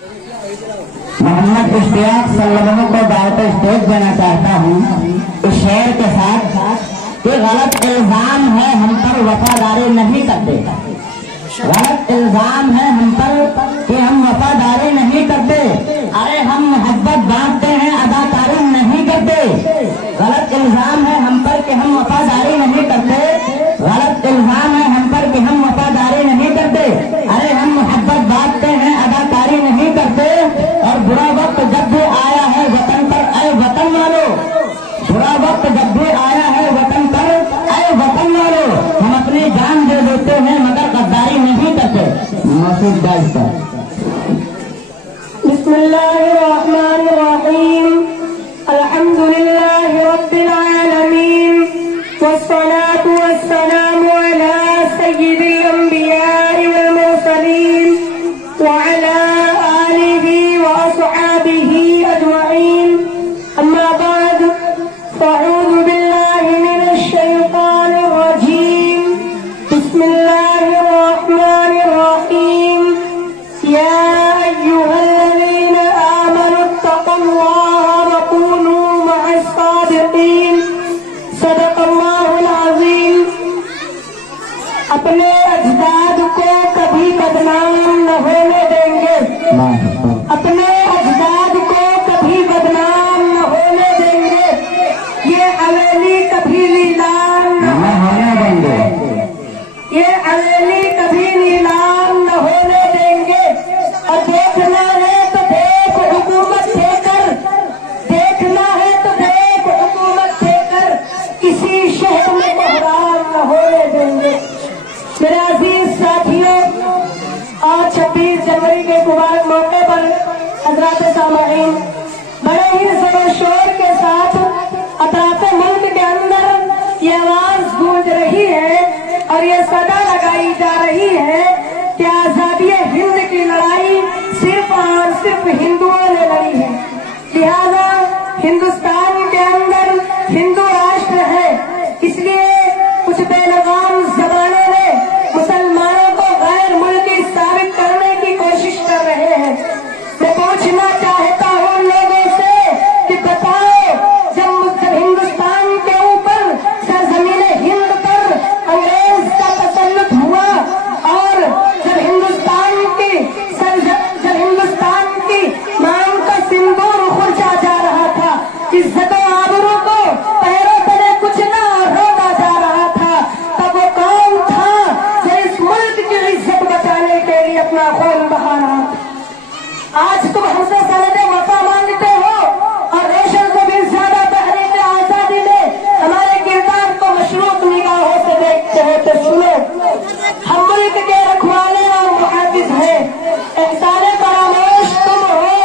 محمد اشتیاق سلموں کو دعوت اسٹیج دینا چاہتا ہوں اس شعر کے ساتھ کہ غلط الزام ہے ہم پر وفاداری نہیں کرتے، غلط الزام ہے ہم پر کہ ہم وفاداری نہیں کرتے، ارے ہم محبت بانٹتے ہیں اداکاری نہیں کرتے، غلط الزام ہے ہم پر کہ ہم وفاداری نہیں کرتے، غلط الزام ہے ہم پر کہ ہم وفاداری نہیں کرتے، ارے ہم محبت بانٹتے ہیں اداکاری نہیں کرتے، اور برا وقت جب بھی آیا ہے وطن پر اے وطن والو، برا وقت جب بھی آیا ہے وطن پر اے وطن والو، ہم اپنی جان دے دیتے ہیں مگر غداری نہیں کرتے۔ مسعود داس کا بسم اللہ الرحمن الرحیم، الحمد للہ رب العالمین، والصلاة والسلام علی سید الانبیاء والمرسلین وعلی آلہ واصحابہ اجمعین، اما بعد فاعوذ باللہ من الشیطان الرجیم، بسم اللہ الرحمن الرحیم، یا ایہا الذین آمنوا اتقوا اللہ وکونوا مع الصادقین، صدق اللہ العظیم۔ اپنے اجداد کو کبھی بدنام نہ ہونے دیں گے، اپنے اجداد کو کبھی بدنام نہ ہونے دیں گے، یہ حویلی کبھی نیلام نہ ہونے دیں گے، یہ حویلی کبھی نیلام نہ ہونے دیں گے، اور دیکھنا ہے تو دیکھ حکومت دے کر، دیکھنا ہے تو دیکھ حکومت دے کر کسی شہر میں بحران نہ ہونے دیں گے۔ میرے عزیز ساتھیوں، آج 26 جنوری کے مبارک موقع پر حضرات سامعین بڑے ہی زور و شور کے ساتھ اطراف ملک کے اندر یہ آواز گونج رہی ہے اور یہ صدا لگائی جا رہی ہے کہ آزادی ہند کی لڑائی صرف اور صرف ہندوؤں نے لڑی ہے، لہذا ہندوستان کے اندر ہندو راشٹر ہے، اس لیے کچھ بے لگام زبانوں نے مسلمانوں کو غیر ملکی ثابت کرنے کی کوشش کر رہے ہیں۔ میں پوچھنا چاہتا ہوں لوگوں سے کہ بتاؤ، جب ہندوستان کے اوپر سرزمین ہند پر انگریز کا تسلط ہوا اور جب ہندوستان کی مانگ کا سندور خرچا جا رہا تھا، عزت و آبرو کو پیروں تلے کچلا اور روکا جا رہا تھا، تب وہ کون تھا جو اس ملک کی عزت بچانے کے لیے اپنا خون بہا رہا تھا؟ آج تم ہم سے سند وفا مانگتے ہو اور ریشن سے بھی زیادہ تحریک آزادی میں ہمارے کردار کو مشروط نگاہوں سے دیکھتے ہو تو سنو، ہم ملک کے رکھوالے اور محافظ ہیں، احسان فراموش تم ہو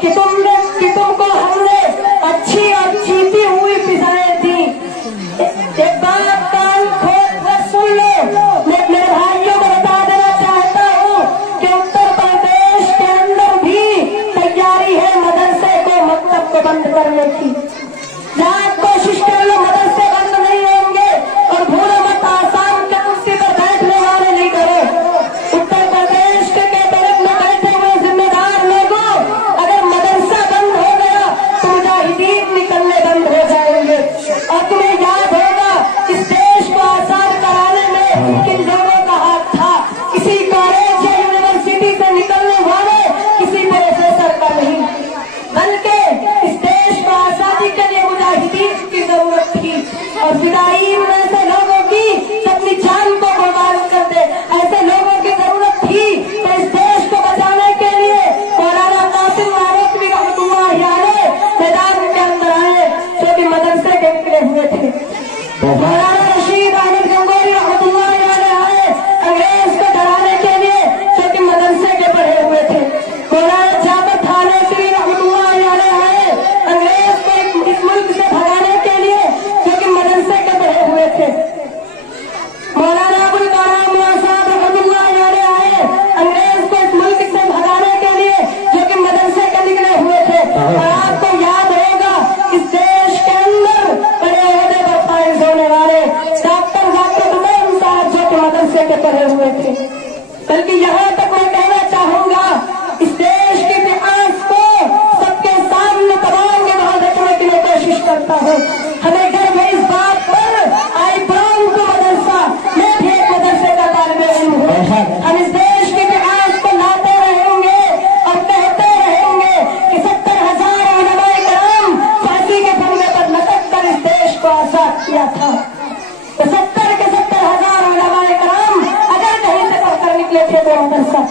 کہ تم کو ہم نے اچھی اور چیتی ہوئی فضائیں دی۔ ایک بات کان کھول کر سن لو، میں اپنے بھائیوں کو بتا دینا چاہتا ہوں کہ اتر پردیش کے اندر بھی تیاری ہے مدرسے کو مکتب کو بند کرنے کی۔ جہاں کوشش کر لو مدرسے بند نہیں ہوں گے، اور بھولو مت آسام کے کرسی پر بیٹھنے والے نہیں کرو۔ اتر پردیش کے کیبنٹ میں بیٹھے ہوئے ذمہ دار لوگوں، اگر مدرسہ بند ہو گیا تو مجاہدین نکلنے بند ہو جائیں گے، اور تمہیں یاد ہوگا اس دیش کو آزاد کرانے میں کن لوگوں کا ہاتھ تھا۔ کسی کالج یا یونیورسٹی سے نکلنے والے کسی پروفیسر کا نہیں، بلکہ اس دیش کو آزادی کے لیے مجاہدین کی ضرورت تھی، اور فدائین ایسے لوگوں کی جو اپنی جان کو قربان کر دے، ایسے لوگوں کی ضرورت تھی تو اس دیش کو بچانے کے لیے مولانا قاسم نانوتوی رحمۃ اللہ علیہ میدان کے اندر آئے، جو کہ مدرسے کے نکلے ہوئے تھے۔ مولانا رشید احمد گنگوئی رحمۃ اللہ علیہ آئے انگریز کو ڈرانے کے لیے، جو کہ مدرسے کے پڑھے ہوئے تھے۔ مولانا جعفر تھانوی رحمۃ اللہ علیہ آئے انگریز کو اس ملک سے بھگانے کے لیے، جو کہ مدرسے کے پڑھے ہوئے تھے۔ مولانا ابوالکلام صاحب رحمۃ اللہ علیہ آئے انگریز کو اس ملک سے بھگانے کے لیے، جو کہ مدرسے کے نکلے ہوئے تھے۔ اور آپ کو یاد ہوگا اس دیش کے اندر بڑے عہدے پر فائز ہونے والے ڈاکٹر ذاکر حسین صاحب جو کہ مدرسے کے پڑھے ہوئے تھے۔ بلکہ یہاں تک میں کہنا چاہوں گا اس دیش کی